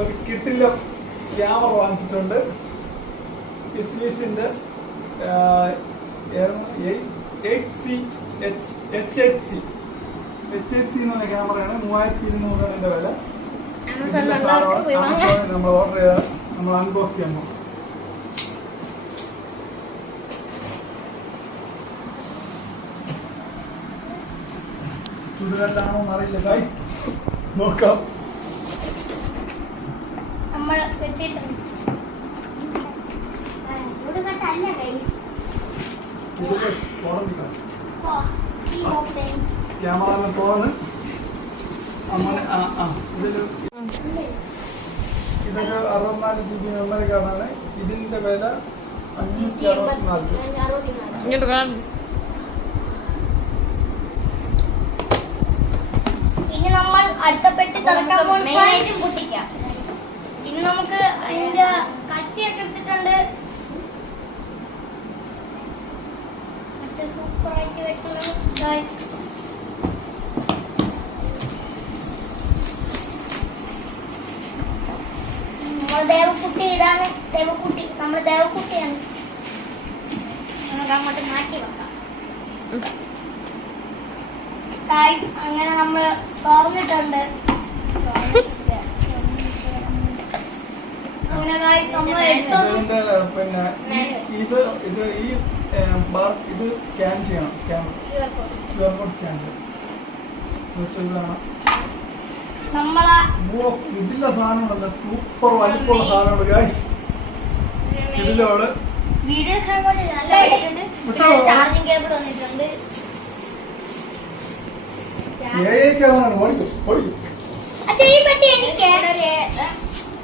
ഒരു കിട്ടില്ല ക്യാമറ വാങ്ങിച്ചിട്ടുണ്ട്. ഇസ്മീസിന്റെ H8C എന്ന് പറഞ്ഞ ക്യാമറയാണ്. 3200 വില. നമ്മൾ ഓർഡർ ചെയ്ത നമ്മൾ അൺബോക്സ് ചെയ്യുമ്പോൾ ചുടുകട്ടാണോ എന്നറിയില്ല ഗൈസ്, നോക്കാം. ക്യാമറ ഫോണ് ഇതൊരു 64 GB മെമ്മറി കാർഡാണ്. ഇതിന്റെ വില 564. ഇനി നമ്മൾ അടുത്ത പെട്ടി തുറക്കാൻ പൊട്ടിക്കാം. ഇനി നമുക്ക് അതിന്റെ കട്ടിയൊക്കെ എടുത്തിട്ടുണ്ട്. സൂപ്പർ ആയിട്ട് വെക്കുന്നത് ദേവക്കുട്ടി. ഇതാണ് ദേവക്കുട്ടി, നമ്മുടെ ദേവക്കുട്ടിയാണ്. നമുക്ക് അങ്ങോട്ട് മാറ്റി വെക്കാം. അങ്ങനെ നമ്മൾ തുറന്നിട്ടുണ്ട്. അങ്ങനെ നമ്മൾ എടുത്തത് പിന്നെ ഇത് സ്കാൻ ചെയ്യണം. QR കോഡ് സ്കാൻ ചെയ്യണം. നമ്മളെ ഇതില്ല സാധനങ്ങളല്ല, സൂപ്പർ വലിപ്പമുള്ള സാധനങ്ങൾ ഗൈസ്. ഇതിലോട് വീഡിയോ നല്ല ചാർജിങ് കേബിൾ വന്നിട്ടുണ്ട്. ഈ പെട്ടി എനിക്ക്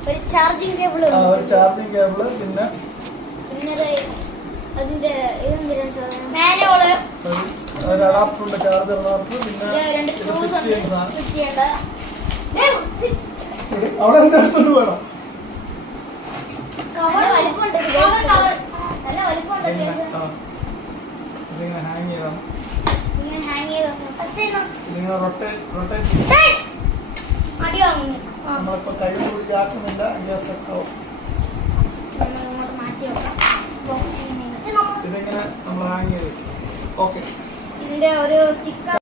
ഒരു ചാർജിങ് കേബിൾ, പിന്നെ അതിന്റെ മാനുവല്, ഒരു അഡാപ്റ്ററുണ്ട്, ചാർജർ അഡാപ്റ്റർ, പിന്നെ 2 സ്ക്രൂസ് ഉണ്ട്. അവിടെ എന്റെ അടുത്തോട്ട് വേണം. നല്ല വലിപ്പമുണ്ട്. ഇതിങ്ങനെ ഹാങ് ചെയ്യണം. ഇതിങ്ങനെ റൊട്ടേറ്റ് നമ്മളിപ്പോ കൈ കൂടി ആക്കുന്നില്ല, ഗ്യാസ് ഒക്കെ ആവും. ഇതിങ്ങനെ നമ്മൾ ഹാങ് ചെയ്ത്. ഓക്കെ, ഇതിന്റെ ഒരു സ്റ്റിക്കർ